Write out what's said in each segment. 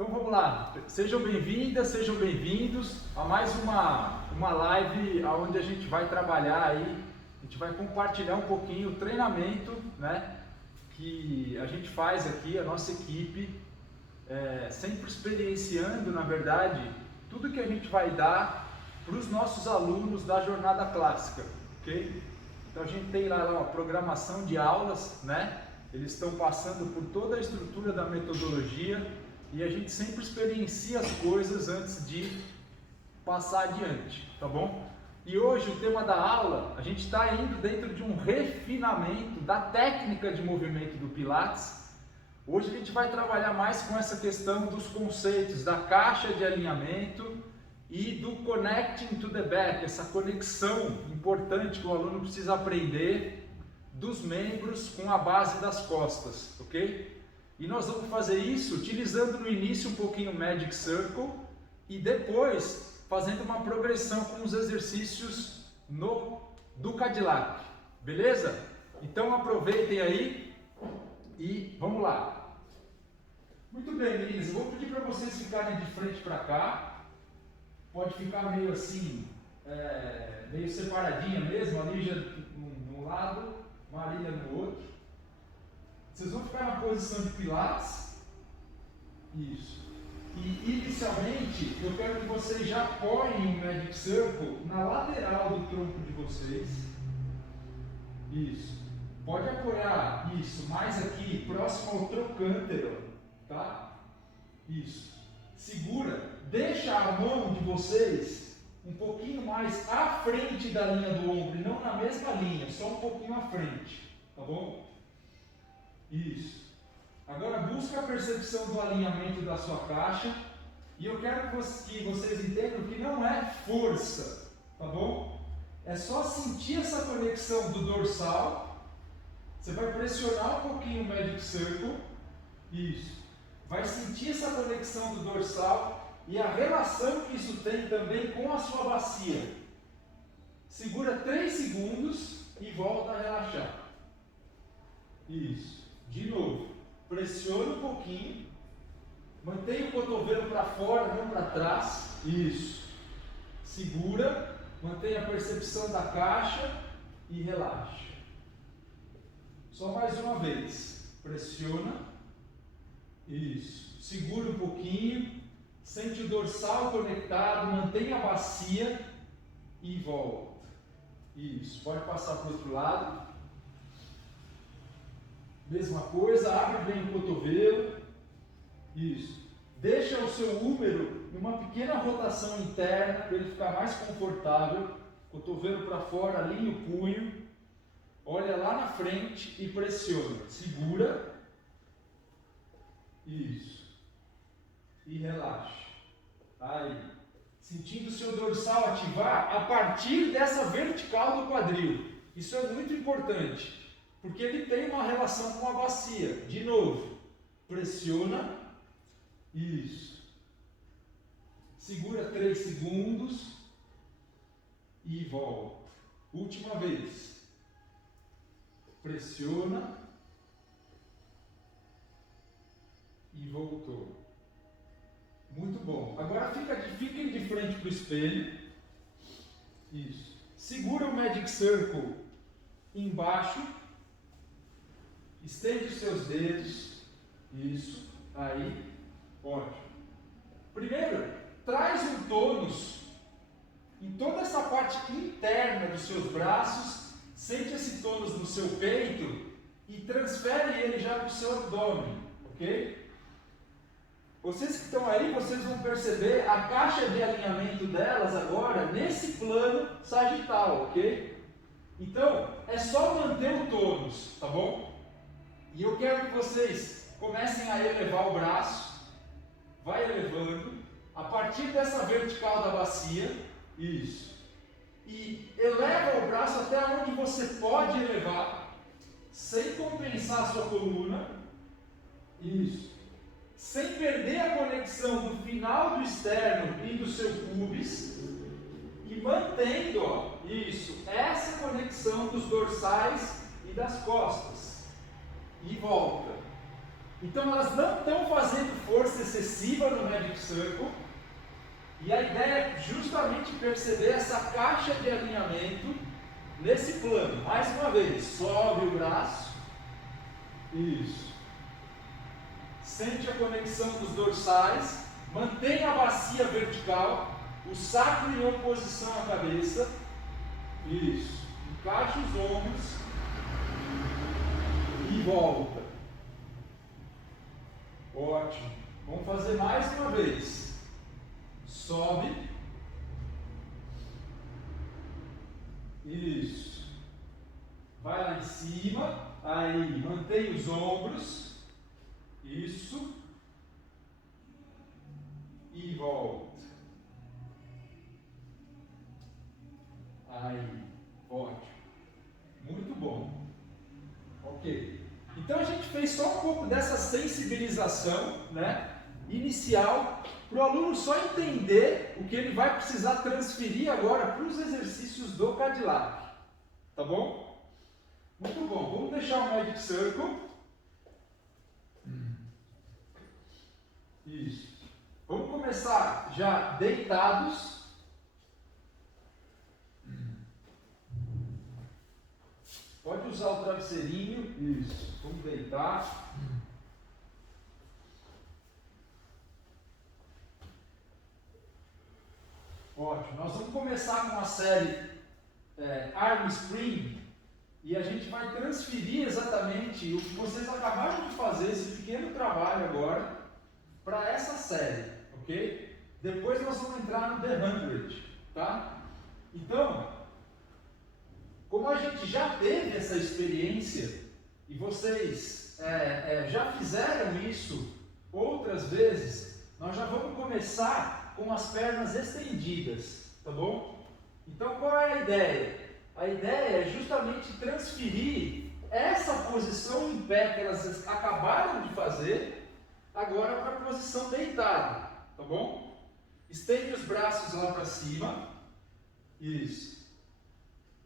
Então vamos lá, sejam bem-vindas, sejam bem-vindos a mais uma live onde a gente vai trabalhar aí, a gente vai compartilhar um pouquinho o treinamento, né, que a gente faz aqui, a nossa equipe, sempre experienciando, na verdade, tudo que a gente vai dar para os nossos alunos da jornada clássica, ok? Então a gente tem lá uma programação de aulas, né? Eles estão passando por toda a estrutura da metodologia e a gente sempre experiencia as coisas antes de passar adiante, tá bom? E hoje o tema da aula, a gente está indo dentro de um refinamento da técnica de movimento do Pilates. Hoje a gente vai trabalhar mais com essa questão dos conceitos da caixa de alinhamento e do connecting to the back, essa conexão importante que o aluno precisa aprender dos membros com a base das costas, ok? E nós vamos fazer isso utilizando no início um pouquinho o Magic Circle e depois fazendo uma progressão com os exercícios do Cadillac, beleza? Então aproveitem aí e vamos lá. Muito bem, meninas, eu vou pedir para vocês ficarem de frente para cá, pode ficar meio assim, meio separadinha mesmo, a Lígia num lado, Marília no outro. Vocês vão ficar na posição de Pilates, isso. E inicialmente eu quero que vocês já apoiem o Magic Circle na lateral do tronco de vocês, isso. Pode apoiar, isso, mais aqui, próximo ao trocântero, tá? Isso. Segura, deixa a mão de vocês um pouquinho mais à frente da linha do ombro, e não na mesma linha, só um pouquinho à frente, tá bom? Isso. Agora busca a percepção do alinhamento da sua caixa, e eu quero que vocês entendam que não é força, tá bom? É só sentir essa conexão do dorsal. Você vai pressionar um pouquinho o Magic Circle, isso. Vai sentir essa conexão do dorsal e a relação que isso tem também com a sua bacia. Segura 3 segundos e volta a relaxar. Isso. De novo, pressiona um pouquinho, mantenha o cotovelo para fora, não para trás. Isso. Segura, mantenha a percepção da caixa e relaxa. Só mais uma vez. Pressiona. Isso. Segura um pouquinho, sente o dorsal conectado, mantenha a bacia e volta. Isso. Pode passar para o outro lado. Mesma coisa, abre bem o cotovelo, isso. Deixa o seu húmero em uma pequena rotação interna para ele ficar mais confortável. Cotovelo para fora, alinha o punho, olha lá na frente e pressiona. Segura, isso. E relaxa. Aí, sentindo o seu dorsal ativar a partir dessa vertical do quadril. Isso é muito importante. Porque ele tem uma relação com a bacia. De novo, pressiona, isso. Segura 3 segundos e volta. Última vez. Pressiona e voltou. Muito bom. Agora fiquem de frente para o espelho. Isso. Segura o Magic Circle embaixo. Estende os seus dedos, isso, aí, ótimo. Primeiro, traz um tônus em toda essa parte interna dos seus braços, sente esse tônus no seu peito e transfere ele já para o seu abdômen, ok? Vocês que estão aí, vocês vão perceber a caixa de alinhamento delas agora nesse plano sagital, ok? Então, é só manter o tônus, tá bom? E eu quero que vocês comecem a elevar o braço, vai elevando, a partir dessa vertical da bacia, isso. E eleva o braço até onde você pode elevar, sem compensar a sua coluna, isso. Sem perder a conexão do final do externo e do seu pubis, e mantendo, ó, isso, essa conexão dos dorsais e das costas. E volta. Então elas não estão fazendo força excessiva no Magic Circle. E a ideia é justamente perceber essa caixa de alinhamento nesse plano. Mais uma vez, sobe o braço. Isso. Sente a conexão dos dorsais. Mantém a bacia vertical. O sacro em oposição à cabeça. Isso. Encaixa os ombros. E volta. Ótimo. Vamos fazer mais uma vez. Sobe. Isso. Vai lá em cima. Aí, mantém os ombros. Isso. E volta. Aí. Ótimo. Muito bom. Ok. Então a gente fez só um pouco dessa sensibilização, né, inicial, para o aluno só entender o que ele vai precisar transferir agora para os exercícios do Cadillac. Tá bom? Muito bom. Vamos deixar o Magic Circle. Isso. Vamos começar já deitados. Pode usar o travesseirinho. Isso. Vamos deitar. Ótimo. Nós vamos começar com a série Arm Spring e a gente vai transferir exatamente o que vocês acabaram de fazer, esse pequeno trabalho agora, para essa série, ok? Depois nós vamos entrar no The 100, tá? Então, como a gente já teve essa experiência e vocês já fizeram isso outras vezes, nós já vamos começar com as pernas estendidas, tá bom? Então qual é a ideia? A ideia é justamente transferir essa posição em pé que elas acabaram de fazer agora para a posição deitada, tá bom? Estende os braços lá para cima. Isso.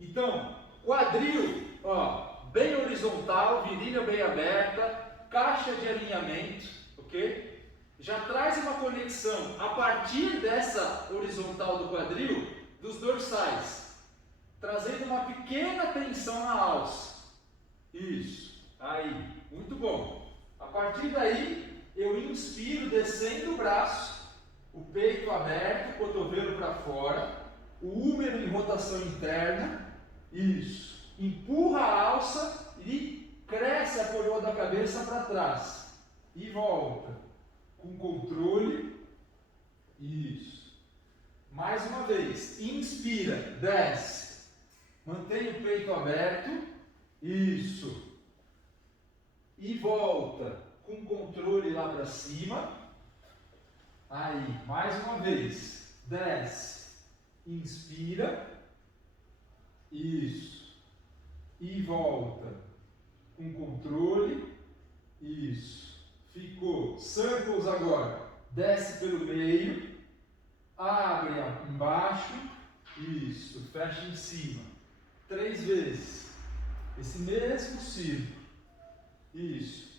Então, quadril, ó, bem horizontal, virilha bem aberta, caixa de alinhamento, ok? Já traz uma conexão a partir dessa horizontal do quadril dos dorsais, trazendo uma pequena tensão na alça. Isso, aí, muito bom. A partir daí, eu inspiro descendo o braço, o peito aberto, o cotovelo para fora, o húmero em rotação interna. Isso. Empurra a alça e cresce a coroa da cabeça para trás. E volta. Com controle. Isso. Mais uma vez. Inspira. Desce. Mantém o peito aberto. Isso. E volta. Com controle lá para cima. Aí. Mais uma vez. Desce. Inspira. Isso. E volta. Com controle. Isso. Ficou. Circles agora. Desce pelo meio. Abre embaixo. Isso. Fecha em cima. 3 vezes. Esse mesmo círculo. Isso.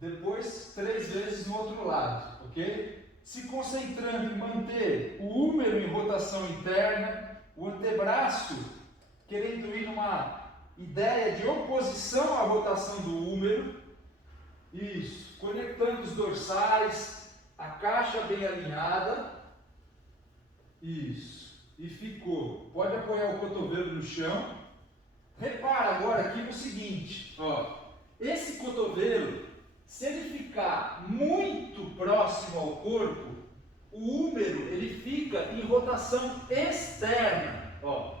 Depois 3 vezes no outro lado. Ok? Se concentrando em manter o húmero em rotação interna. O antebraço querendo ir numa ideia de oposição à rotação do húmero. Isso. Conectando os dorsais, a caixa bem alinhada. Isso. E ficou. Pode apoiar o cotovelo no chão. Repara agora aqui no seguinte, ó. Esse cotovelo, se ele ficar muito próximo ao corpo, o húmero ele fica em rotação externa, ó.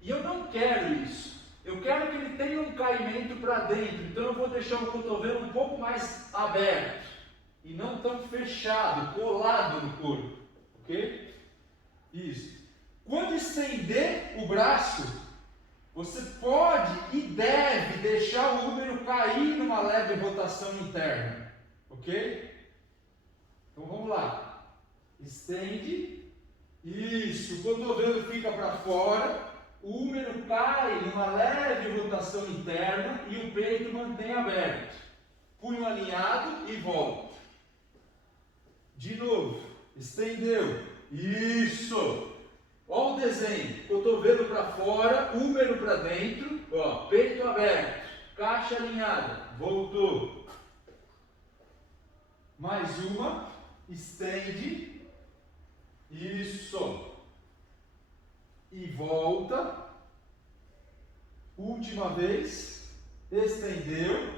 E eu não quero isso. Eu quero que ele tenha um caimento para dentro. Então eu vou deixar o cotovelo um pouco mais aberto. E não tão fechado, colado no corpo. Ok? Isso. Quando estender o braço, você pode e deve deixar o húmero cair numa leve rotação interna. Ok? Então vamos lá. Estende. Isso. O cotovelo fica para fora. O húmero cai numa leve rotação interna e o peito mantém aberto. punho alinhado e volta. De novo, estendeu. Isso. Olha o desenho, cotovelo para fora, húmero para dentro, ó, peito aberto, caixa alinhada, voltou. Mais uma, estende, isso. E volta. Última vez, estendeu,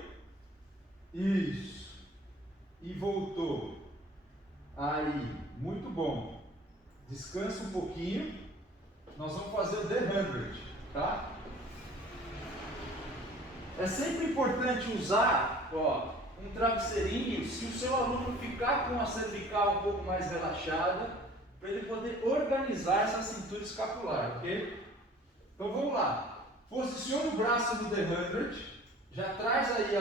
isso. E voltou. Aí, muito bom. Descansa um pouquinho. Nós vamos fazer o The 100, tá? É sempre importante usar, ó, um travesseirinho se o seu aluno ficar com a cervical um pouco mais relaxada, para ele poder organizar essa cintura escapular, ok? Então vamos lá. Posiciona o braço no The 100, já traz aí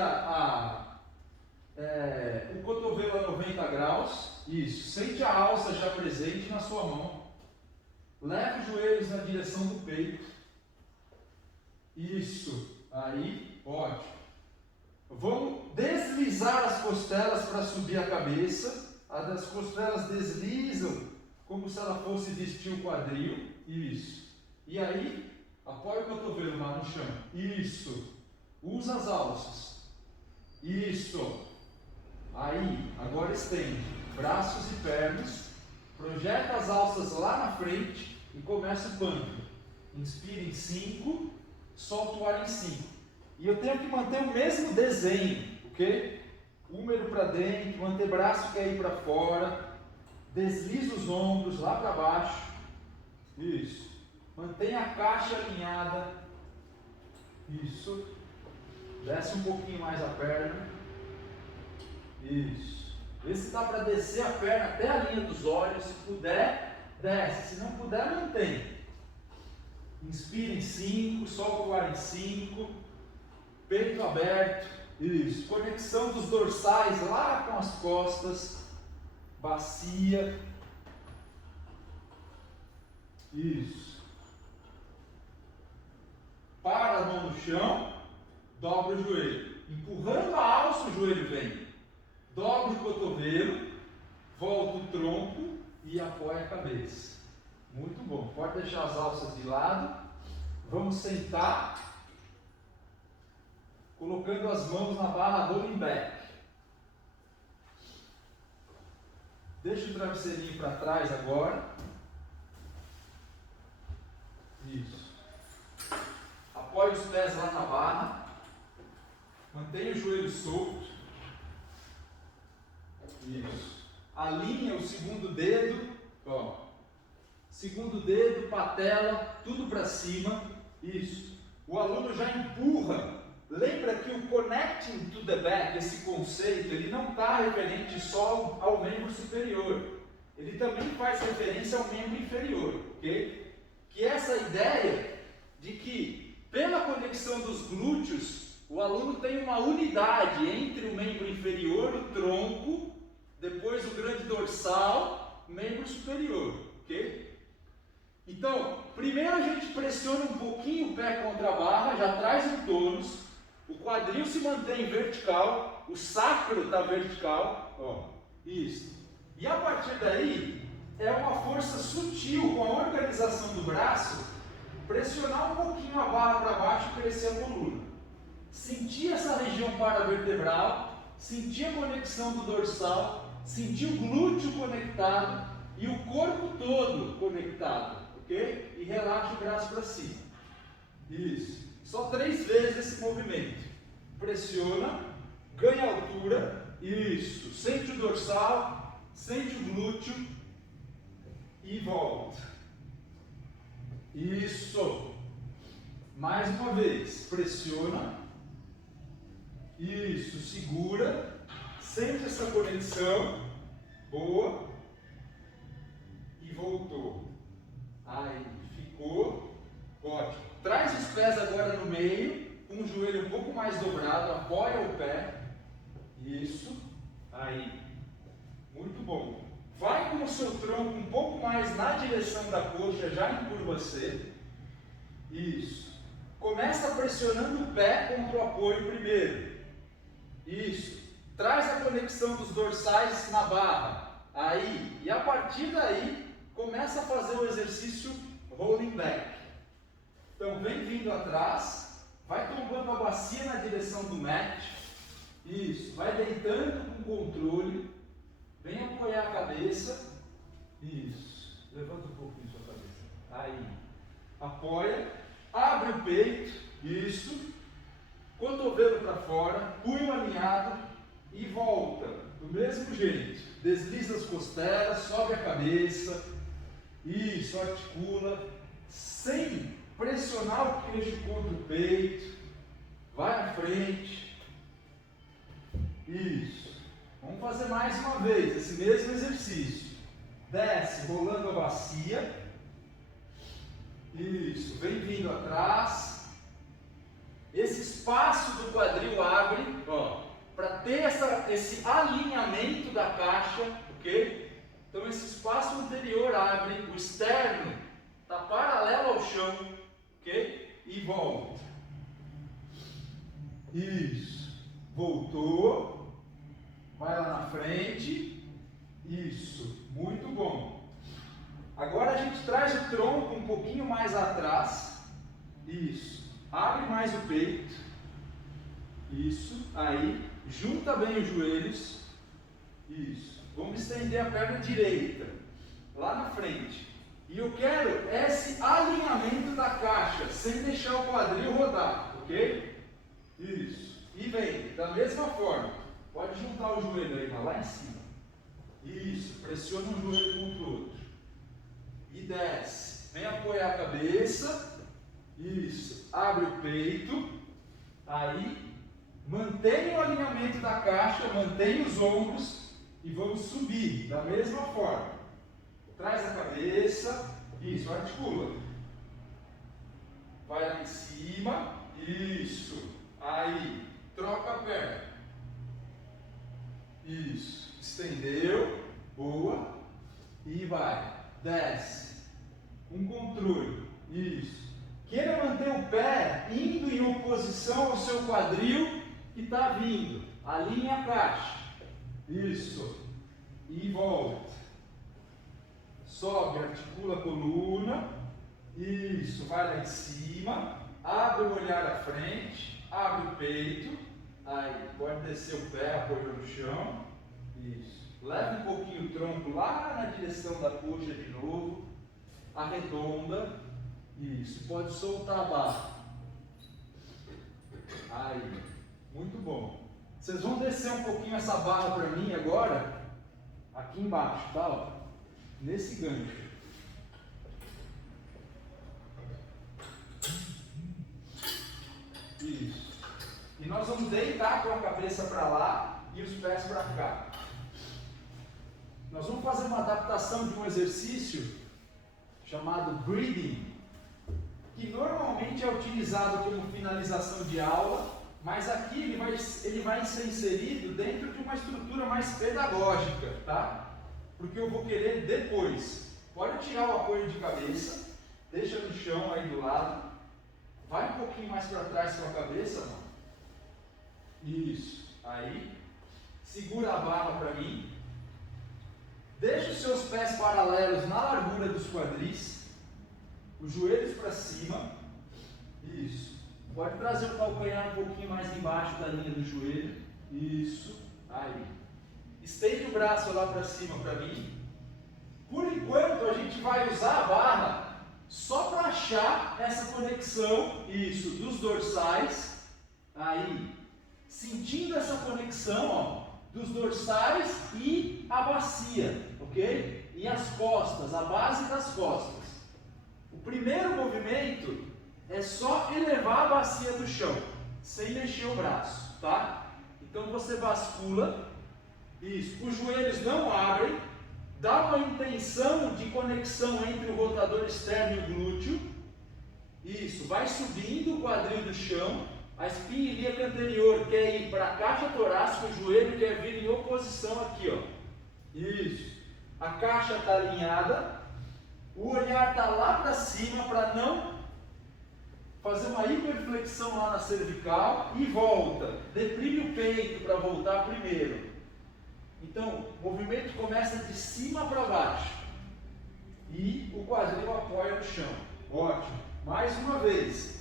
o cotovelo a 90 graus, isso, sente a alça já presente na sua mão. Leva os joelhos na direção do peito. Isso. Aí, ótimo. Vamos deslizar as costelas para subir a cabeça. As costelas deslizam como se ela fosse vestir o quadril. Isso. E aí, apoia o cotovelo lá no chão. Isso. Usa as alças. Isso. Aí, agora estende. Braços e pernas. Projeta as alças lá na frente e começa o banco. Inspira em 5, solta o ar em 5. E eu tenho que manter o mesmo desenho, ok? Húmero para dentro, o antebraço quer ir para fora. Desliza os ombros lá para baixo. Isso. Mantenha a caixa alinhada. Isso. Desce um pouquinho mais a perna. Isso. Vê se dá para descer a perna até a linha dos olhos. Se puder, desce. Se não puder, mantém. Inspira em 5, solta o ar em 5. Peito aberto. Isso. Conexão dos dorsais lá com as costas. Bacia. Isso. Para a mão no chão. Dobra o joelho. Empurrando a alça, o joelho vem. Dobra o cotovelo, volta o tronco e apoia a cabeça. Muito bom. Pode deixar as alças de lado. Vamos sentar, colocando as mãos na barra rolling back. Deixa o travesseirinho para trás agora. Isso. Apoia os pés lá na barra. Mantenha o joelho solto. Isso. Alinha o segundo dedo, ó. Segundo dedo, patela, tudo para cima. Isso. O aluno já empurra. Lembra que o connecting to the back, esse conceito, ele não está referente só ao membro superior. Ele também faz referência ao membro inferior, ok? Que é essa ideia de que, pela conexão dos glúteos, o aluno tem uma unidade entre o membro inferior, o tronco, depois o grande dorsal, membro superior, ok? Então, primeiro a gente pressiona um pouquinho o pé contra a barra, já traz o tônus, o quadril se mantém vertical, o sacro está vertical, ó, isso. E a partir daí, é uma força sutil com a organização do braço, pressionar um pouquinho a barra para baixo e crescer a coluna. Sentir essa região paravertebral, sentir a conexão do dorsal, sentir o glúteo conectado e o corpo todo conectado, ok? E relaxa o braço para cima. Isso. Só 3 vezes esse movimento. Pressiona, ganha altura, isso. Sente o dorsal, sente o glúteo e volta. Isso. Mais uma vez, pressiona. Isso, segura. Sente essa conexão. Boa. E voltou. Aí, ficou. Ótimo. Traz os pés agora no meio, com o joelho um pouco mais dobrado, apoia o pé. Isso. Aí. Muito bom. Vai com o seu tronco um pouco mais na direção da coxa, já em curva C. Isso. Começa pressionando o pé contra o apoio primeiro. Isso. traz a conexão dos dorsais na barra. Aí, e a partir daí, começa a fazer o exercício rolling back. Então, vem vindo atrás, vai tombando a bacia na direção do mat. Isso, vai deitando com controle. Vem apoiar a cabeça. Isso, levanta um pouquinho sua cabeça. Aí, apoia, abre o peito. Isso, cotovelo para fora, punho alinhado e volta. Do mesmo jeito, desliza as costelas, sobe a cabeça. Isso, articula, sem pressionar o queixo contra o peito. Vai à frente. Isso. Vamos fazer mais uma vez esse mesmo exercício. Desce, rolando a bacia. Isso. Vem vindo atrás. Esse espaço do quadril abre, ó, para ter esse alinhamento da caixa, ok? Então esse espaço anterior abre, o externo está paralelo ao chão, ok? E volta. Isso. Voltou. Vai lá na frente. Isso. Muito bom. Agora a gente traz o tronco um pouquinho mais atrás. Isso. Abre mais o peito. Isso. Aí. Junta bem os joelhos. Isso. Vamos estender a perna direita. Lá na frente. E eu quero esse alinhamento da caixa, sem deixar o quadril rodar, ok? Isso. E vem, da mesma forma. Pode juntar o joelho aí, mas lá em cima. Isso. Pressiona um joelho contra o outro. E desce. Vem apoiar a cabeça. Isso. Abre o peito. Aí. Mantenha o alinhamento da caixa, mantenha os ombros e vamos subir da mesma forma. Traz a cabeça, isso, articula. Vai lá em cima, isso. Aí, troca a perna. Isso, estendeu, boa. E vai, desce. Um controle, isso. Queira manter o pé indo em oposição ao seu quadril que está vindo. Alinha a caixa. Isso. E volta. Sobe, articula a coluna. Isso. Vai lá em cima. Abre o olhar à frente. Abre o peito. Aí, pode descer o pé, apoia no chão. Isso. Leva um pouquinho o tronco lá na direção da coxa de novo. Arredonda. Isso. Pode soltar a barra. Aí. Muito bom. Vocês vão descer um pouquinho essa barra para mim agora. Aqui embaixo, tá? Ó, nesse gancho. Isso. E nós vamos deitar com a cabeça para lá e os pés para cá. Nós vamos fazer uma adaptação de um exercício chamado breathing, que normalmente é utilizado como finalização de aula, mas aqui ele vai ser inserido dentro de uma estrutura mais pedagógica, tá? Porque eu vou querer depois. Pode tirar o apoio de cabeça, deixa no chão aí do lado, vai um pouquinho mais para trás com a cabeça, mano. Isso, aí, segura a barra para mim, deixa os seus pés paralelos na largura dos quadris, os joelhos para cima, isso. Pode trazer o calcanhar um pouquinho mais embaixo da linha do joelho. Isso. Aí. Estende o braço lá para cima para mim. Por enquanto, a gente vai usar a barra só para achar essa conexão. Isso. Dos dorsais. Aí. Sentindo essa conexão, ó, dos dorsais e a bacia. Ok? E as costas. A base das costas. O primeiro movimento é só elevar a bacia do chão, sem mexer o braço, tá? Então você bascula, isso, os joelhos não abrem, dá uma intenção de conexão entre o rotador externo e o glúteo, isso, vai subindo o quadril do chão, a espinha ilíaca anterior quer ir para a caixa torácica, o joelho quer vir em oposição aqui, ó, isso, a caixa está alinhada, o olhar está lá para cima para não fazer uma hiperflexão lá na cervical e volta. Deprime o peito para voltar primeiro. Então, o movimento começa de cima para baixo. E o quadril apoia no chão. Ótimo. Mais uma vez.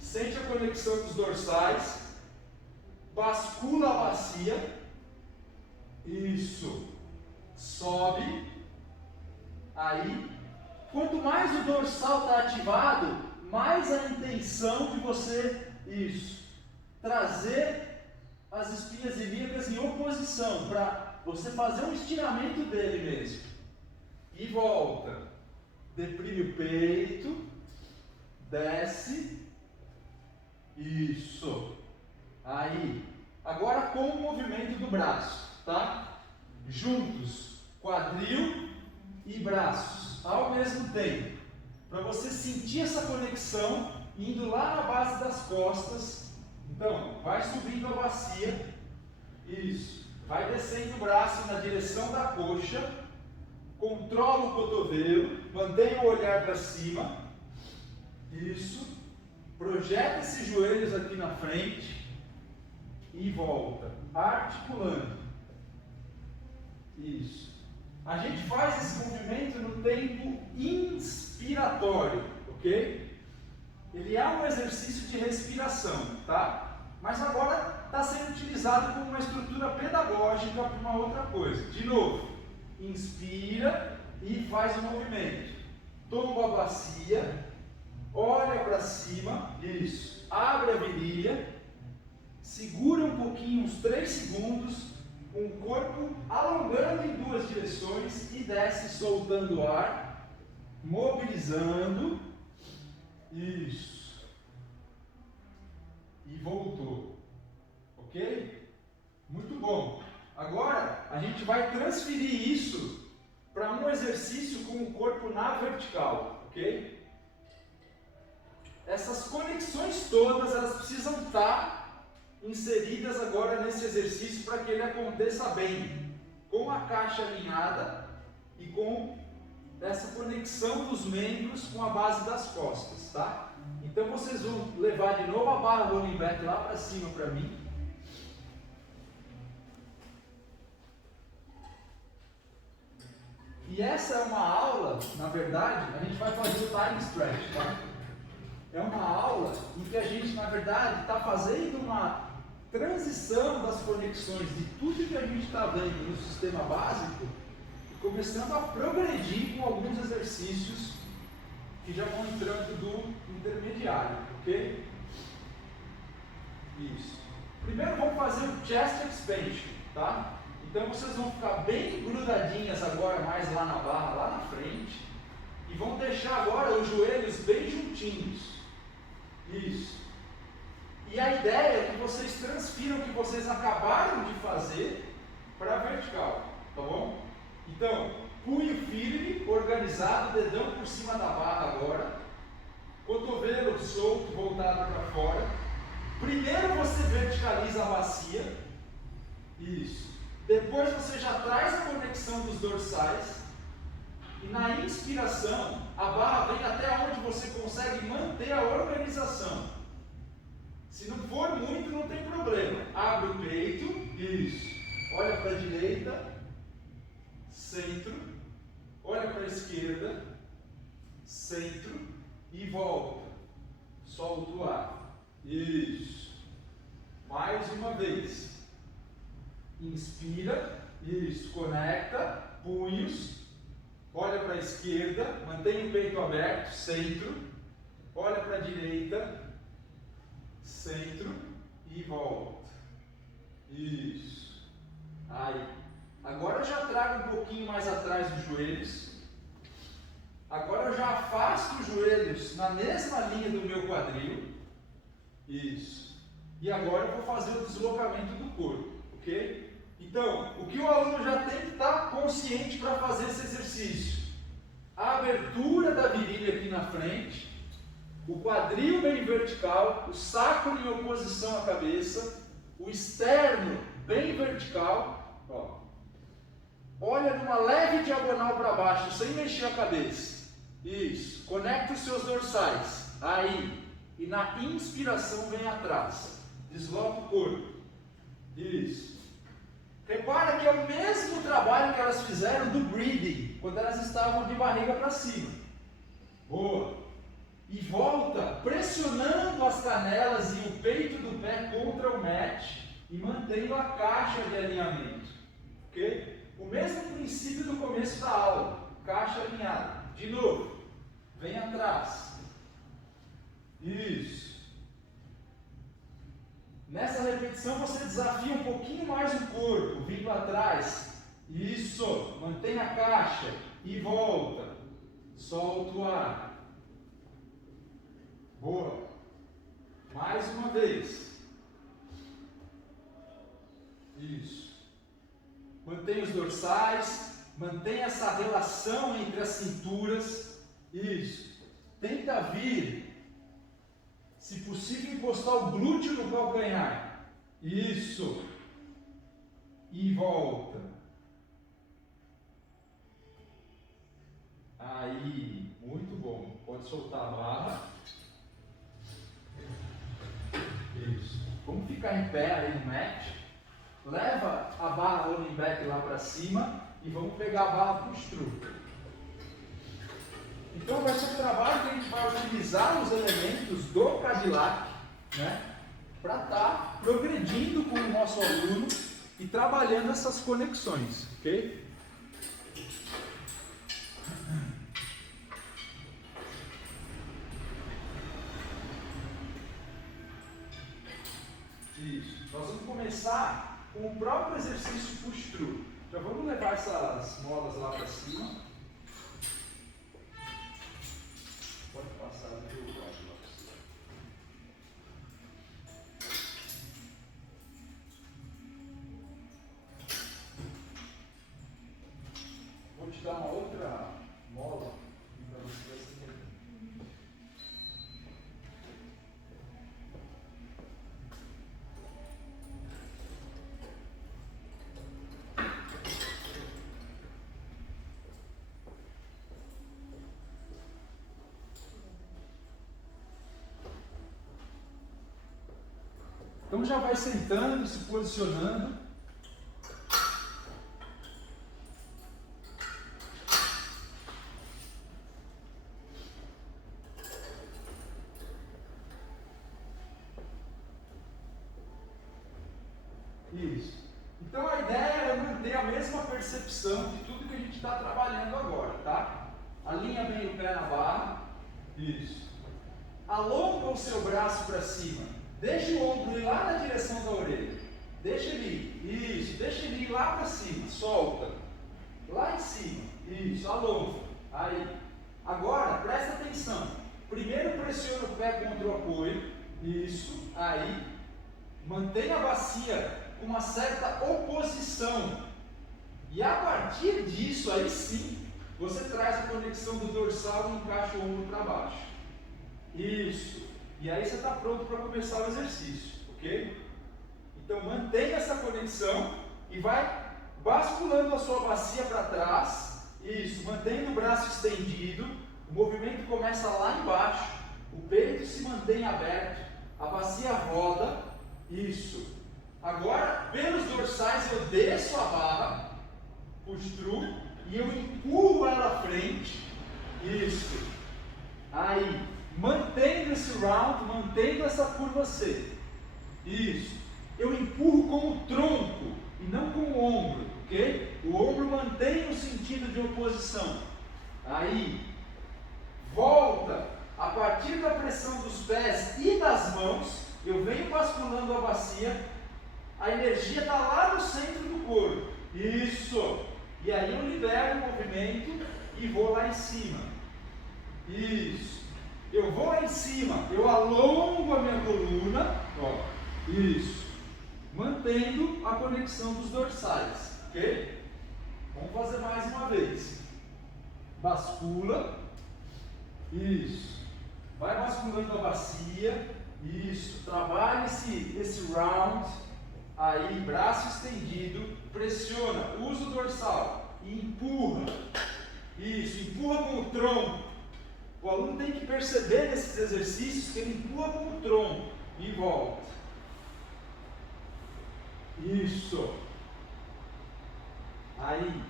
Sente a conexão dos dorsais. Bascula a bacia. Isso. Sobe. Aí. Quanto mais o dorsal está ativado, mais a intenção de você, isso, trazer as espinhas ilíacas em oposição, para você fazer um estiramento dele mesmo. E volta. Deprime o peito. Desce. Isso. Aí. Agora com o movimento do braço, tá? Juntos. Quadril e braços ao mesmo tempo. Para você sentir essa conexão indo lá na base das costas. Então, vai subindo a bacia. Isso. Vai descendo o braço na direção da coxa. Controla o cotovelo. Mantenha o olhar para cima. Isso. Projeta esses joelhos aqui na frente. E volta. Articulando. Isso. A gente faz esse movimento no tempo inspiratório, ok? Ele é um exercício de respiração, tá? Mas agora está sendo utilizado como uma estrutura pedagógica para uma outra coisa. De novo, inspira e faz o movimento. Tomba a bacia, olha para cima, isso. Abre a virilha, segura um pouquinho, uns 3 segundos. Com o corpo alongando em 2 direções e desce soltando o ar, mobilizando, isso, e voltou, ok? Muito bom. Agora a gente vai transferir isso para um exercício com o corpo na vertical, ok? Essas conexões todas, elas precisam estar inseridas agora nesse exercício para que ele aconteça bem, com a caixa alinhada e com essa conexão dos membros com a base das costas, tá? Então vocês vão levar de novo a barra rolling back lá para cima para mim. E essa é uma aula, na verdade, a gente vai fazer o time stretch, tá? É uma aula em que a gente, na verdade, está fazendo uma transição das conexões de tudo que a gente está vendo no sistema básico e começando a progredir com alguns exercícios que já vão entrando do intermediário, ok? Isso. Primeiro vamos fazer o chest expansion, tá? Então vocês vão ficar bem grudadinhas agora, mais lá na barra, lá na frente, e vão deixar agora os joelhos bem juntinhos. Isso. E a ideia é que vocês transfiram o que vocês acabaram de fazer para a vertical, tá bom? Então, punho firme, organizado, dedão por cima da barra agora, cotovelo solto, voltado para fora. Primeiro você verticaliza a bacia, isso. Depois você já traz a conexão dos dorsais, e na inspiração, a barra vem até onde você consegue manter a organização. Se não for muito, não tem problema. Abre o peito, isso. Olha para a direita, centro. Olha para a esquerda, centro e volta. Solta o ar. Isso. Mais uma vez. Inspira, isso. Conecta, punhos. Olha para a esquerda, mantém o peito aberto, centro. Olha para a direita, centro e volta. Isso. Aí. Agora eu já trago um pouquinho mais atrás dos joelhos. Agora eu já afasto os joelhos na mesma linha do meu quadril. Isso. E agora eu vou fazer o deslocamento do corpo, ok? Então, o que o aluno já tem que estar consciente para fazer esse exercício? A abertura da virilha aqui na frente, o quadril bem vertical, o sacro em oposição à cabeça, o externo bem vertical, ó. Olha numa leve diagonal para baixo, sem mexer a cabeça. Isso. Conecta os seus dorsais. Aí. E na inspiração vem atrás. Desloca o corpo. Isso. Repara que é o mesmo trabalho que elas fizeram do breathing, quando elas estavam de barriga para cima. Boa. E volta pressionando as canelas e o peito do pé contra o mat e mantendo a caixa de alinhamento. Ok? O mesmo princípio do começo da aula. Caixa alinhada. De novo. Vem atrás. Isso. Nessa repetição você desafia um pouquinho mais o corpo, vindo atrás. Isso. Mantém a caixa e volta. Solta o ar. Boa. Mais uma vez. Isso. Mantém os dorsais. Mantém essa relação entre as cinturas. Isso. Tenta vir, se possível, encostar o glúteo no calcanhar. Isso. E volta. Aí. Muito bom. Pode soltar a barra. Isso. Vamos ficar em pé aí no mat. Leva a barra rolling back lá para cima e vamos pegar a barra para o stru. Então vai ser um trabalho que a gente vai utilizar os elementos do Cadillac, né, para estar progredindo com o nosso aluno e trabalhando essas conexões, ok? Isso. Nós vamos começar com o próprio exercício push-through. Já vamos levar essas molas lá para cima. Pode passar do teu lado lá para cima. Vou te dar uma outra mola para você ver se tem. Então já vai sentando, se posicionando. Isso. Então a ideia é manter a mesma percepção de tudo que a gente está trabalhando agora, tá? Alinha bem o pé na barra. Isso. Alonga o seu braço para cima. Deixa o ombro ir lá na direção da orelha. Deixa ele ir. Isso. Deixa ele ir lá para cima. Solta. Lá em cima. Isso. Alonga. Aí. Agora, presta atenção. Primeiro pressiona o pé contra o apoio. Isso. Aí. Mantenha a bacia com uma certa oposição. E a partir disso, aí sim, você traz a conexão do dorsal e encaixa o ombro para baixo. Isso. E aí você está pronto para começar o exercício, ok? Então mantenha essa conexão e vai basculando a sua bacia para trás. Isso, mantendo o braço estendido. O movimento começa lá embaixo. O peito se mantém aberto. A bacia roda. Isso. Agora, pelos dorsais, eu desço a barra, push through, e eu empurro ela à frente. Isso. Aí, mantendo esse round, mantendo essa curva C. Isso. Eu empurro com o tronco e não com o ombro, ok? O ombro mantém o sentido de oposição. Aí, volta. A partir da pressão dos pés e das mãos, eu venho basculando a bacia. A energia está lá no centro do corpo. Isso. E aí eu libero o movimento e vou lá em cima. Isso. Eu vou lá em cima. Eu alongo a minha coluna. Ó. Isso. Mantendo a conexão dos dorsais. Ok? Vamos fazer mais uma vez. Bascula. Isso. Vai basculando a bacia. Isso. Trabalhe esse round. Aí, braço estendido, pressiona, usa o dorsal e empurra. Isso, empurra com o tronco. O aluno tem que perceber nesses exercícios que ele empurra com o tronco e volta. Isso. Aí.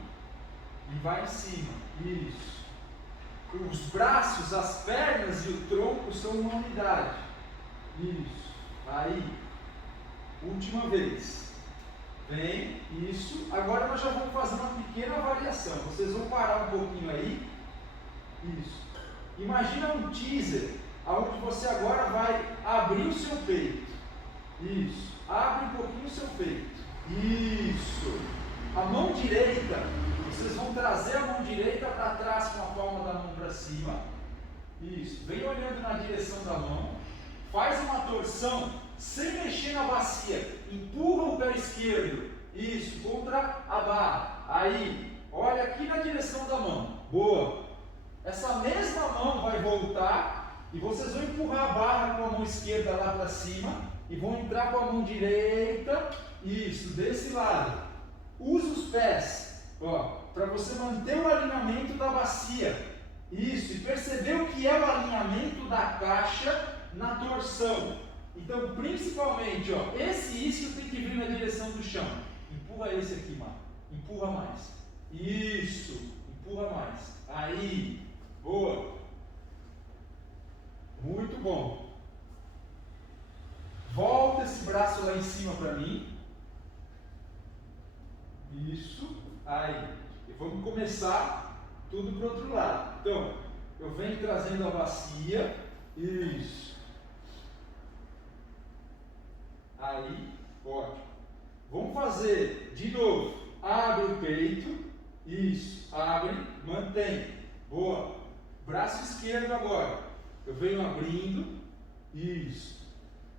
E vai em cima. Isso. Os braços, as pernas e o tronco são uma unidade. Isso. Aí. Última vez. Vem. Isso. Agora nós já vamos fazer uma pequena variação. Vocês vão parar um pouquinho aí. Isso. Imagina um teaser, onde você agora vai abrir o seu peito. Isso. Abre um pouquinho o seu peito. Isso. A mão direita, vocês vão trazer a mão direita para trás com a palma da mão para cima. Isso. Vem olhando na direção da mão. Faz uma torção sem mexer na bacia. Empurra o pé esquerdo. Isso. Contra a barra. Aí. Olha aqui na direção da mão. Boa. Essa mesma mão vai voltar e vocês vão empurrar a barra com a mão esquerda lá para cima e vão entrar com a mão direita, isso, desse lado. Usa os pés, para você manter o alinhamento da bacia, isso, e perceber o que é o alinhamento da caixa na torção. Então, principalmente, esse isquio tem que vir na direção do chão. Empurra esse aqui, mano. Empurra mais. Isso, empurra mais. Aí. Boa. Muito bom. Volta esse braço lá em cima para mim. Isso. Aí. E vamos começar tudo para o outro lado. Então, eu venho trazendo a bacia. Isso. Aí. Ótimo. Vamos fazer de novo. Abre o peito. Isso. Abre. Mantém. Boa. Braço esquerdo agora. Eu venho abrindo. Isso.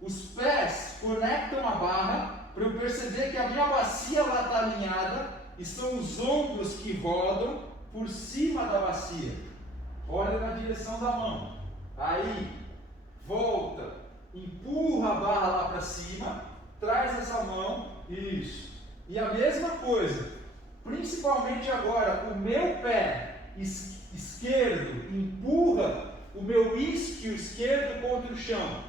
Os pés conectam a barra para eu perceber que a minha bacia lá está alinhada e são os ombros que rodam por cima da bacia. Olha na direção da mão. Aí. Volta. Empurra a barra lá para cima. Traz essa mão. Isso. E a mesma coisa. Principalmente agora, o meu pé esquerdo empurra o meu isquio esquerdo contra o chão.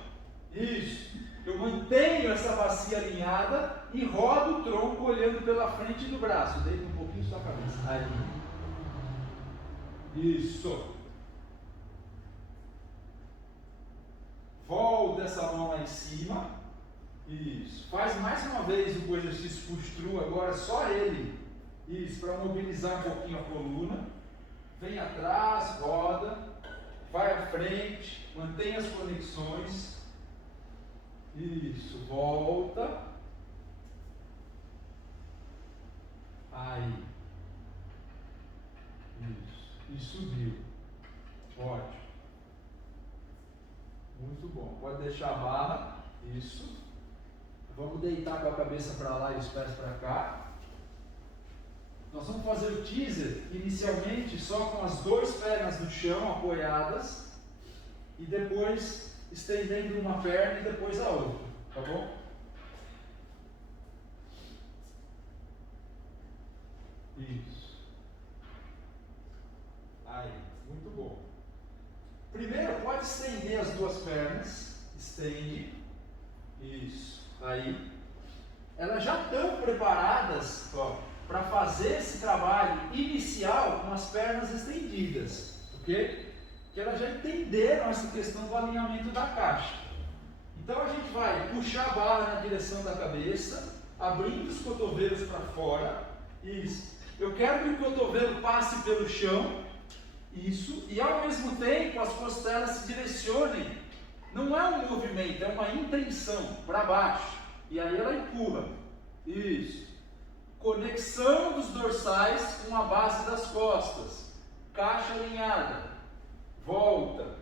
Isso. Eu mantenho essa bacia alinhada e rodo o tronco olhando pela frente do braço. Deita um pouquinho sua cabeça. Aí. Isso. Volta essa mão lá em cima. Isso. Faz mais uma vez o exercício push through agora, só ele. Isso, para mobilizar um pouquinho a coluna. Vem atrás, roda, vai à frente, mantém as conexões. Isso, volta. Aí. Isso. E subiu. Ótimo. Muito bom. Pode deixar a barra. Isso. Vamos deitar com a cabeça para lá e os pés para cá. Nós vamos fazer o teaser inicialmente só com as duas pernas no chão apoiadas e depois estendendo uma perna e depois a outra, tá bom? Isso. Aí, muito bom. Primeiro pode estender as duas pernas, estende. Isso. Aí. Elas já estão preparadas, para fazer esse trabalho inicial com as pernas estendidas, ok? Que elas já entenderam essa questão do alinhamento da caixa. Então a gente vai puxar a barra na direção da cabeça, abrindo os cotovelos para fora. Isso. Eu quero que o cotovelo passe pelo chão. Isso. E ao mesmo tempo as costelas se direcionem. Não é um movimento, é uma intenção para baixo. E aí ela empurra. Isso. Conexão dos dorsais com a base das costas. Caixa alinhada. Volta.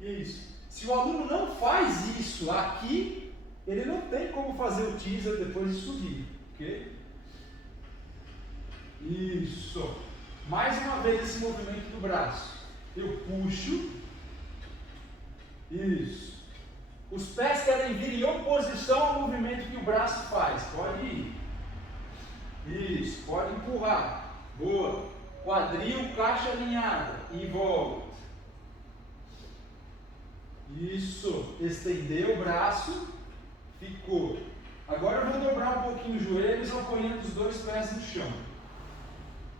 Isso. Se o aluno não faz isso aqui, ele não tem como fazer o teaser depois de subir. Ok? Isso. Mais uma vez esse movimento do braço. Eu puxo. Isso. Os pés querem vir em oposição ao movimento que o braço faz. Pode ir. Isso, pode empurrar. Boa. Quadril, caixa alinhada. E volta. Isso. Estendeu o braço. Ficou. Agora eu vou dobrar um pouquinho os joelhos, apoiando os dois pés no chão.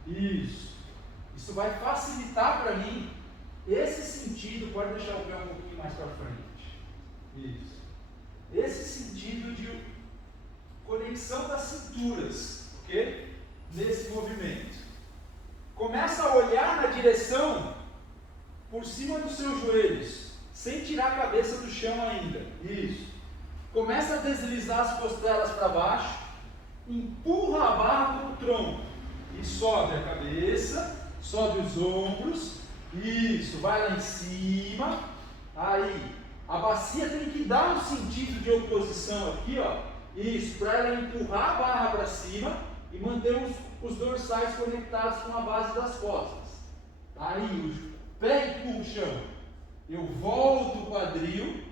Isso. Isso vai facilitar para mim esse sentido. Pode deixar o pé um pouquinho mais para frente. Isso. Esse sentido de conexão das cinturas, ok? Nesse movimento. Começa a olhar na direção por cima dos seus joelhos, sem tirar a cabeça do chão ainda. Isso. Começa a deslizar as costelas para baixo, empurra a barra com o tronco e sobe a cabeça, sobe os ombros. Isso, vai lá em cima. Aí, a bacia tem que dar um sentido de oposição aqui, ó. Isso, para ela empurrar a barra para cima e manter os dorsais conectados com a base das costas. Aí, o pé empurra o chão. Eu volto o quadril,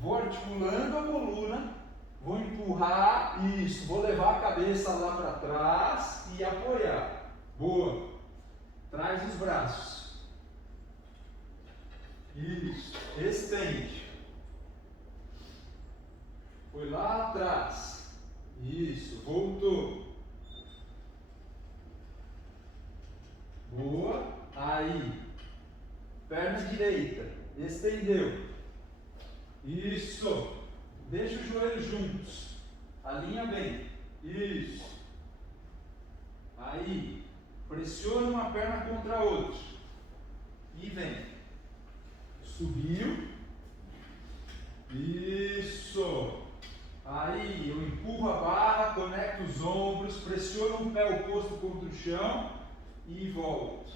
vou articulando a coluna, vou empurrar, isso, vou levar a cabeça lá para trás e apoiar. Boa. Traz os braços. Isso, estende. Foi lá atrás. Isso, voltou. Boa. Aí. Perna direita. Estendeu. Isso. Deixa os joelhos juntos. Alinha bem. Isso. Aí. Pressiona uma perna contra a outra. E vem. Subiu. Isso. Aí eu empurro a barra, conecto os ombros, pressiono o pé oposto contra o chão e volto.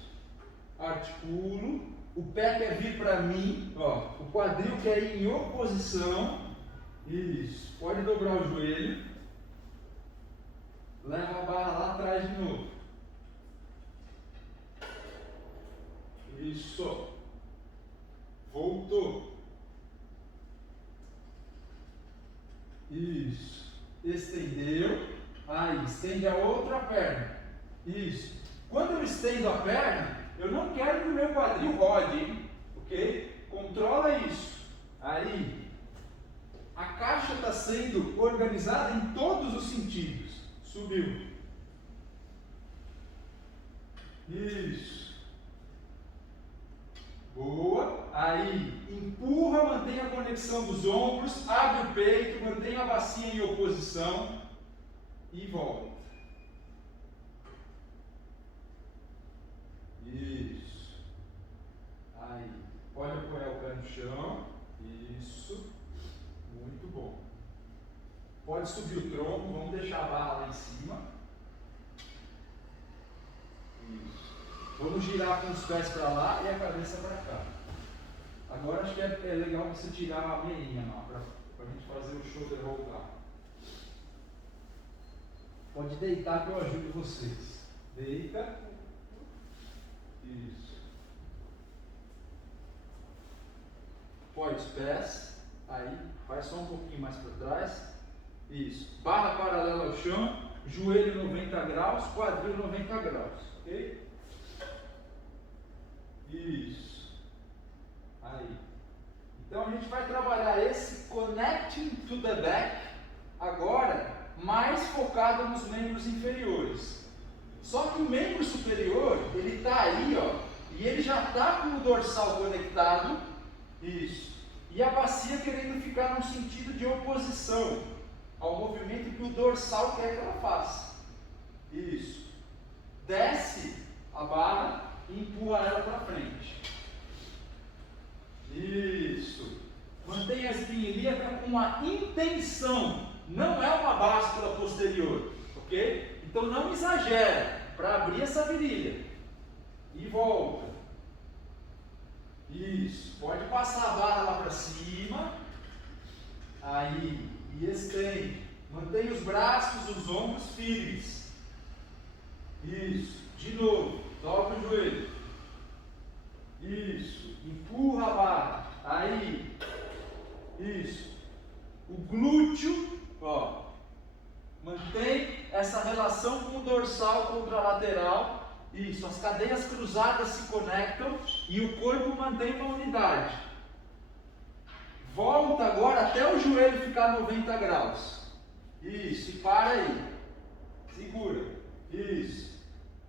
Articulo. O pé quer vir para mim, ó. O quadril quer ir em oposição. Isso. Pode dobrar o joelho. Leva a barra lá atrás de novo. Isso. Voltou. Isso. Estendeu. Aí, estende a outra perna. Isso. Quando eu estendo a perna, eu não quero que o meu quadril rode, hein? Ok? Controla isso. Aí, a caixa está sendo organizada em todos os sentidos. Subiu. Isso. Boa. Aí, empurra, mantém a conexão dos ombros, abre o peito, mantém a bacia em oposição e volta. Isso. Aí, pode apoiar o pé no chão. Isso. Muito bom. Pode subir o tronco, vamos deixar a barra lá em cima. Isso. Vamos girar com os pés para lá e a cabeça para cá. Agora acho que é legal você tirar a meinha para a gente fazer o shoulder voltar. Pode deitar que eu ajudo vocês. Deita. Isso. Põe os pés. Aí, faz só um pouquinho mais para trás. Isso. Barra paralela ao chão. Joelho 90 graus. Quadril 90 graus. Ok? Isso. Aí. Então a gente vai trabalhar esse connecting to the back agora mais focado nos membros inferiores. Só que o membro superior, ele está aí, ó, e ele já está com o dorsal conectado. Isso. E a bacia querendo ficar num sentido de oposição ao movimento que o dorsal quer que ela faça. Isso. Desce a barra e empurra ela para frente. Isso. Mantenha a espinha ilíaca com uma intenção. Não é uma báscula posterior. Ok? Então não exagera para abrir essa virilha. E volta. Isso. Pode passar a barra lá para cima. Aí. E estende. Mantenha os braços, os ombros firmes. Isso. De novo. Dobra o joelho. Isso. Empurra a barra. Aí. Isso. O glúteo, ó. Mantém essa relação com o dorsal contra a lateral. Isso. As cadeias cruzadas se conectam e o corpo mantém uma unidade. Volta agora até o joelho ficar 90 graus. Isso, e para aí. Segura. Isso.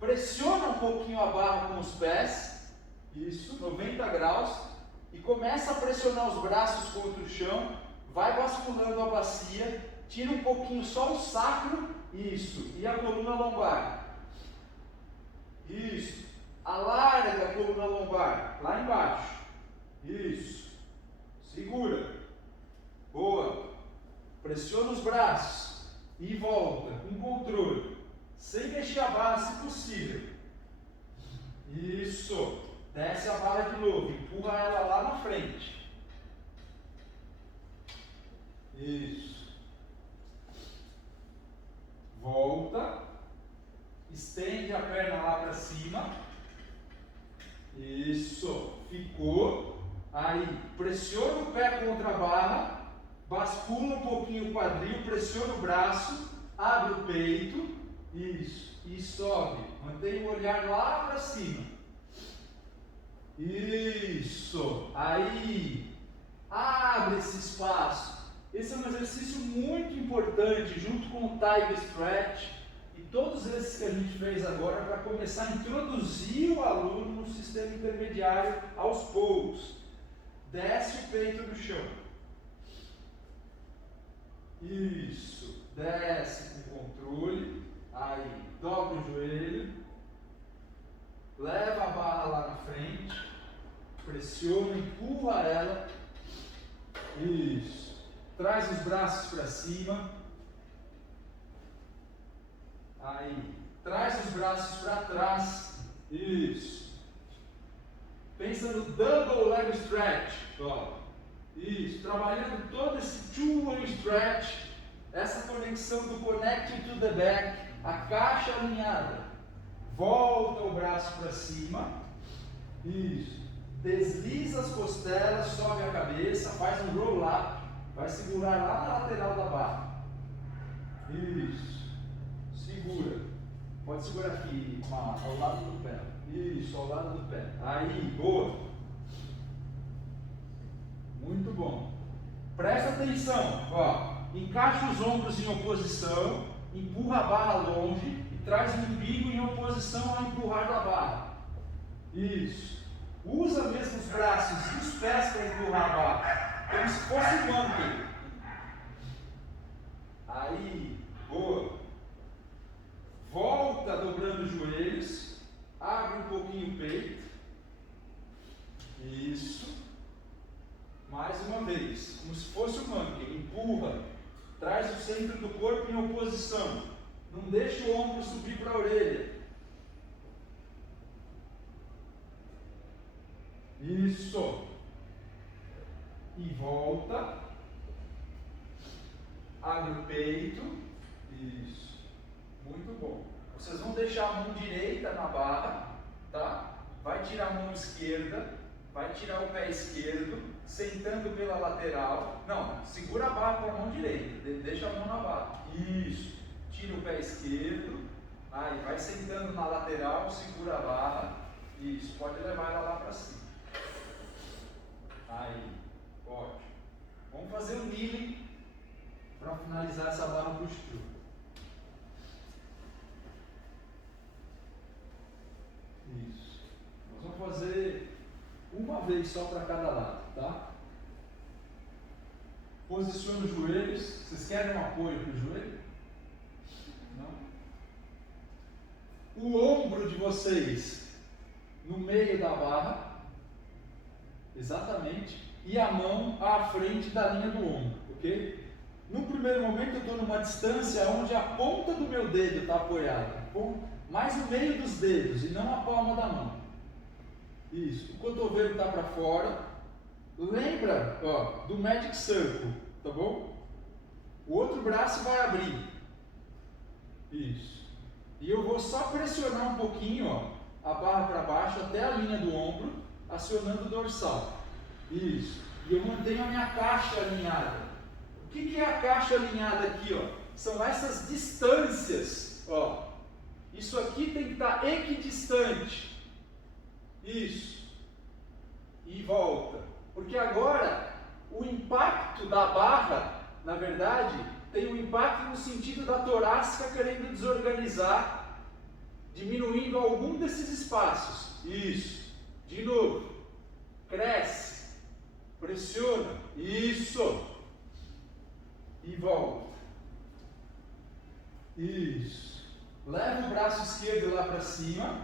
Pressiona um pouquinho a barra com os pés. Isso, 90 graus. E começa a pressionar os braços contra o chão. Vai basculando a bacia. Tira um pouquinho só o sacro. Isso. E a coluna lombar. Isso. Alarga a coluna lombar. Lá embaixo. Isso. Segura. Boa. Pressiona os braços. E volta. Com controle. Sem mexer a barra se possível. Isso. Desce a barra de novo. Empurra ela lá na frente. Isso. Volta. Estende a perna lá para cima. Isso. Ficou. Aí, pressiona o pé contra a barra. Bascula um pouquinho o quadril. Pressiona o braço. Abre o peito. Isso. E sobe. Mantém o olhar lá para cima. Isso. Aí. Abre esse espaço. Esse é um exercício muito importante, junto com o Tiger Stretch e todos esses que a gente fez agora, para começar a introduzir o aluno no sistema intermediário aos poucos. Desce o peito no chão. Isso. Desce com controle. Aí, dobra o joelho. Leva a barra lá na frente. Pressiona, empurra ela. Isso. Traz os braços para cima. Aí. Traz os braços para trás. Isso. Pensa no double leg stretch. Ó. Isso. Trabalhando todo esse two-way stretch. Essa conexão do connecting to the back. A caixa alinhada. Volta o braço para cima. Isso. Desliza as costelas, sobe a cabeça, faz um roll up. Vai segurar lá na lateral da barra. Isso. Segura. Pode segurar aqui, ao lado do pé. Isso, ao lado do pé. Aí, boa. Muito bom. Presta atenção. Ó. Encaixa os ombros em oposição. Empurra a barra longe. E traz o umbigo em oposição ao empurrar da barra. Isso. Usa mesmo os braços e os pés para empurrar a barra. Como se fosse um monkey. Aí, boa. Volta dobrando os joelhos. Abre um pouquinho o peito. Isso. Mais uma vez. Como se fosse um monkey. Empurra. Traz o centro do corpo em oposição. Não deixa o ombro subir para a orelha. Isso. E volta. Abre o peito. Isso. Muito bom. Vocês vão deixar a mão direita na barra, tá? Vai tirar a mão esquerda. Vai tirar o pé esquerdo, sentando pela lateral. Não, segura a barra com a mão direita. Deixa a mão na barra. Isso. Tira o pé esquerdo. Aí, vai sentando na lateral, segura a barra. Isso. Pode levar ela lá para cima. Aí. Ótimo. Vamos fazer o kneeling para finalizar essa barra postura. Isso. Nós vamos fazer uma vez só para cada lado, tá? Posiciona os joelhos. Vocês querem um apoio para o joelho? Não? O ombro de vocês no meio da barra. Exatamente. E a mão à frente da linha do ombro, ok? No primeiro momento eu estou numa distância onde a ponta do meu dedo está apoiada, mais o meio dos dedos e não a palma da mão. Isso, o cotovelo está para fora. Lembra, ó, do Magic Circle, tá bom? O outro braço vai abrir. Isso. E eu vou só pressionar um pouquinho, ó, a barra para baixo até a linha do ombro, acionando o dorsal. Isso. E eu mantenho a minha caixa alinhada. O que é a caixa alinhada aqui, ó? São essas distâncias, ó. Isso aqui tem que estar equidistante. Isso. E volta. Porque agora o impacto verdade, tem um impacto no sentido da torácica querendo desorganizar, diminuindo algum desses espaços. Isso. De novo. Cresce. Pressiona. Isso. E volta. Isso. Leva o braço esquerdo lá para cima.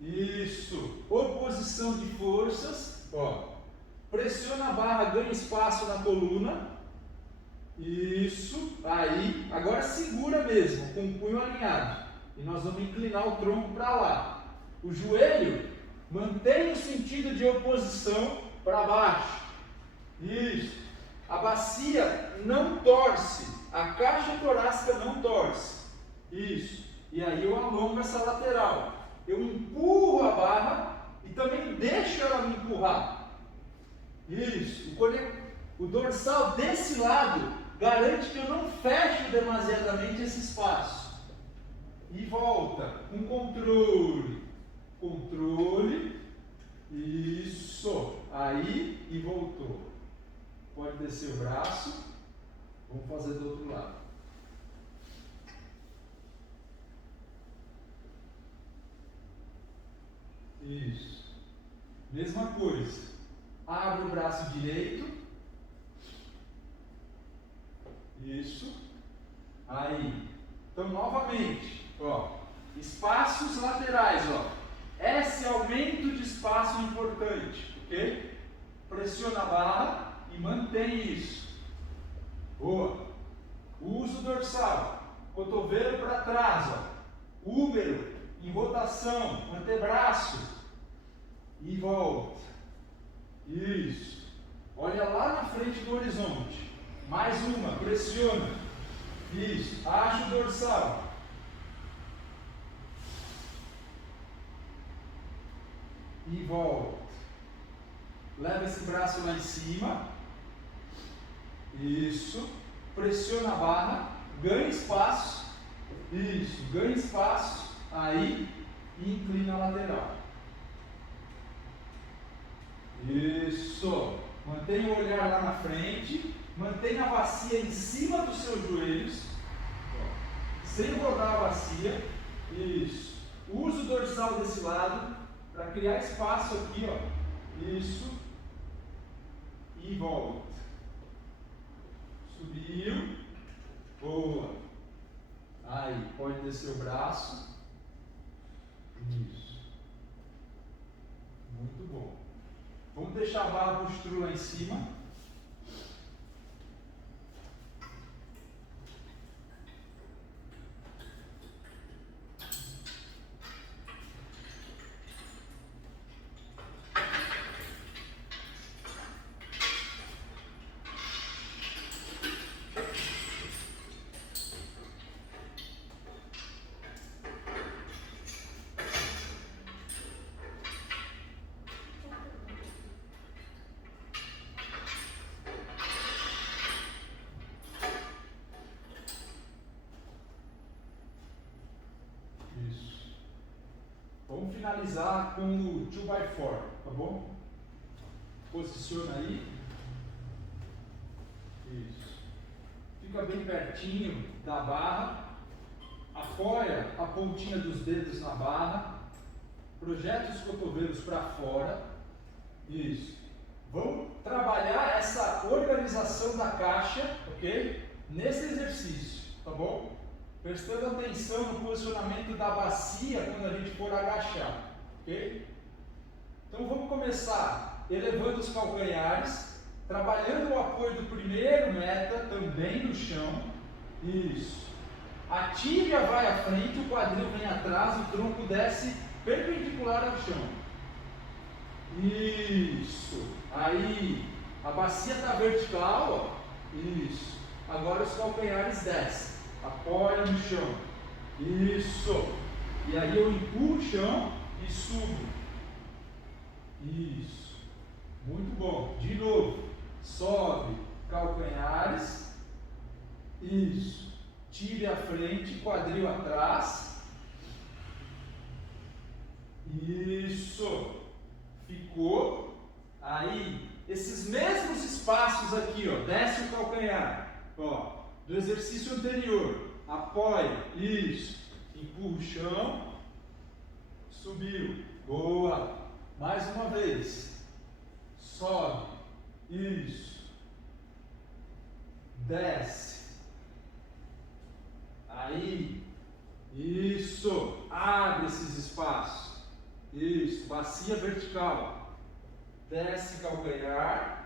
Isso. Oposição de forças. Ó. Pressiona a barra, ganha espaço na coluna. Isso. Aí. Agora segura mesmo, com o punho alinhado. E nós vamos inclinar o tronco para lá. O joelho mantém o sentido de oposição para baixo. Isso. A bacia não torce. A caixa torácica não torce. Isso. E aí eu alongo essa lateral. Eu empurro a barra e também deixo ela me empurrar. Isso. O dorsal desse lado garante que eu não fecho demasiadamente esse espaço. E volta com controle. Controle. Isso. Aí e voltou. Pode descer o braço. Vamos fazer do outro lado. Isso. Mesma coisa. Abre o braço direito. Isso. Aí. Então, novamente, ó, espaços laterais, ó. Esse aumento de espaço é importante, ok? Pressiona a barra e mantém isso. Boa. Usa o dorsal. Cotovelo para trás, ó. Úmero em rotação, antebraço. E volta. Isso. Olha lá na frente do horizonte. Mais uma. Pressiona. Isso. Acha o dorsal. E volta. Leva esse braço lá em cima. Isso. Pressiona a barra. Ganha espaço. Isso. Ganha espaço. Aí. E inclina a lateral. Isso. Mantenha o olhar lá na frente. Mantenha a bacia em cima dos seus joelhos. Sem rodar a bacia. Isso. Usa o dorsal desse lado para criar espaço aqui, ó. Isso. E volta. Subiu. Boa. Aí, pode descer o braço. Isso. Muito bom. Vamos deixar a barra postura lá em cima. Vamos finalizar com o 2x4, tá bom? Posiciona aí. Isso. Fica bem pertinho da barra. Apoia a pontinha dos dedos na barra. Projeta os cotovelos para fora. Isso. Vamos trabalhar essa organização da caixa, ok? Nesse exercício, tá bom? Prestando atenção no posicionamento da bacia quando a gente for agachar, ok? Então vamos começar elevando os calcanhares, trabalhando o apoio do primeiro meta também no chão. Isso. A tíbia vai à frente, o quadril vem atrás, o tronco desce perpendicular ao chão. Isso. Aí, a bacia está vertical, ó. Isso. Agora os calcanhares descem. Apoia no chão. Isso. E aí eu empurro o chão e subo. Isso. Muito bom. De novo. Sobe. Calcanhares. Isso. Tíbia à frente, quadril atrás. Isso. Ficou. Aí, esses mesmos espaços aqui, ó. Desce o calcanhar. Ó. do exercício anterior. Apoia, isso. Empurra o chão. Subiu. Boa. Mais uma vez. Sobe. Isso. Desce. Aí. Isso. Abre esses espaços. Isso. Bacia vertical. Desce calcanhar.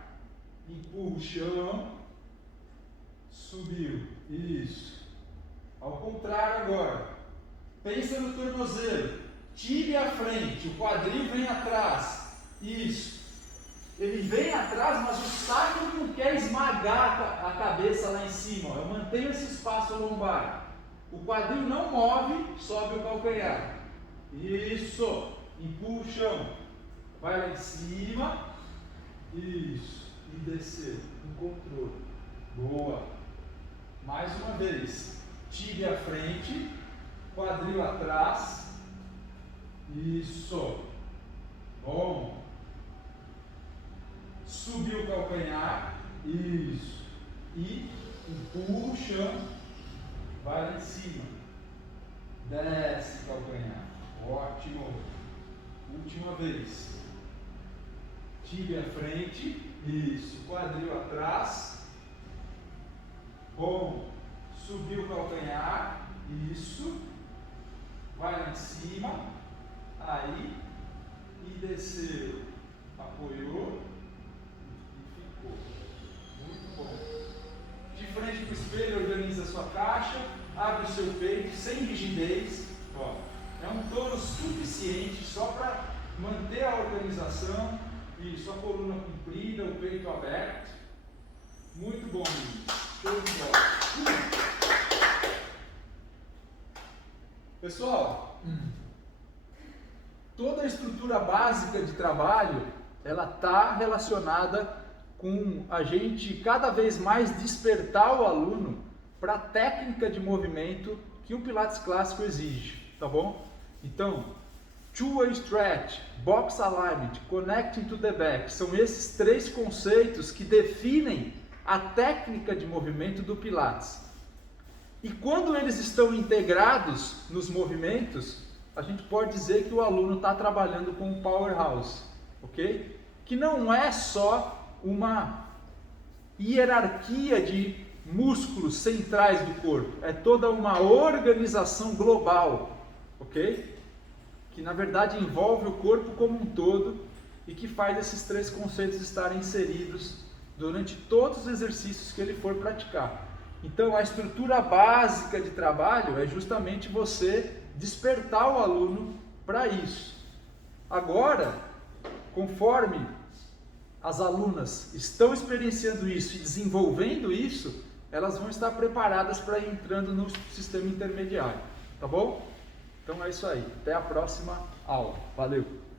Empurra o chão. Subiu. Isso. Ao contrário agora. Pensa no tornozelo. Tíbia à frente. O quadril vem atrás. Isso. Ele vem atrás, mas o sacro não quer esmagar a cabeça lá em cima. Eu mantenho esse espaço lombar. O quadril não move, sobe o calcanhar. Isso. Empurra o chão. Vai lá em cima. Isso. E descer. Com controle. Boa. Mais uma vez. Tíbia à frente. Quadril atrás. Isso. Bom. Subiu o calcanhar. Isso. E empurra o chão. Vai lá em cima. Desce calcanhar. Ótimo. Última vez. Tíbia à frente. Isso. Quadril atrás. Bom. Subiu o calcanhar. Isso. Vai lá em cima. Aí. E desceu. Apoiou. E ficou. Muito bom. De frente para o espelho, organiza a sua caixa. Abre o seu peito sem rigidez. Ó, é um tônus suficiente só para manter a organização. Isso, a coluna comprida, o peito aberto. Muito bom, meninos. Show de bola. Pessoal, toda a estrutura básica de trabalho, ela está relacionada com a gente cada vez mais despertar o aluno para a técnica de movimento que o Pilates clássico exige, tá bom? Então, two-way stretch, box alignment, connecting to the back, são esses três conceitos que definem a técnica de movimento do Pilates. E quando eles estão integrados nos movimentos, a gente pode dizer que o aluno está trabalhando com um powerhouse, ok? Que não é só uma hierarquia de músculos centrais do corpo, é toda uma organização global, ok? Que na verdade envolve o corpo como um todo e que faz esses três conceitos estarem inseridos durante todos os exercícios que ele for praticar. Então a estrutura básica de trabalho é justamente você despertar o aluno para isso. Agora, conforme as alunas estão experienciando isso e desenvolvendo isso, elas vão estar preparadas para ir entrando no sistema intermediário, tá bom? Então é isso aí, até a próxima aula, valeu!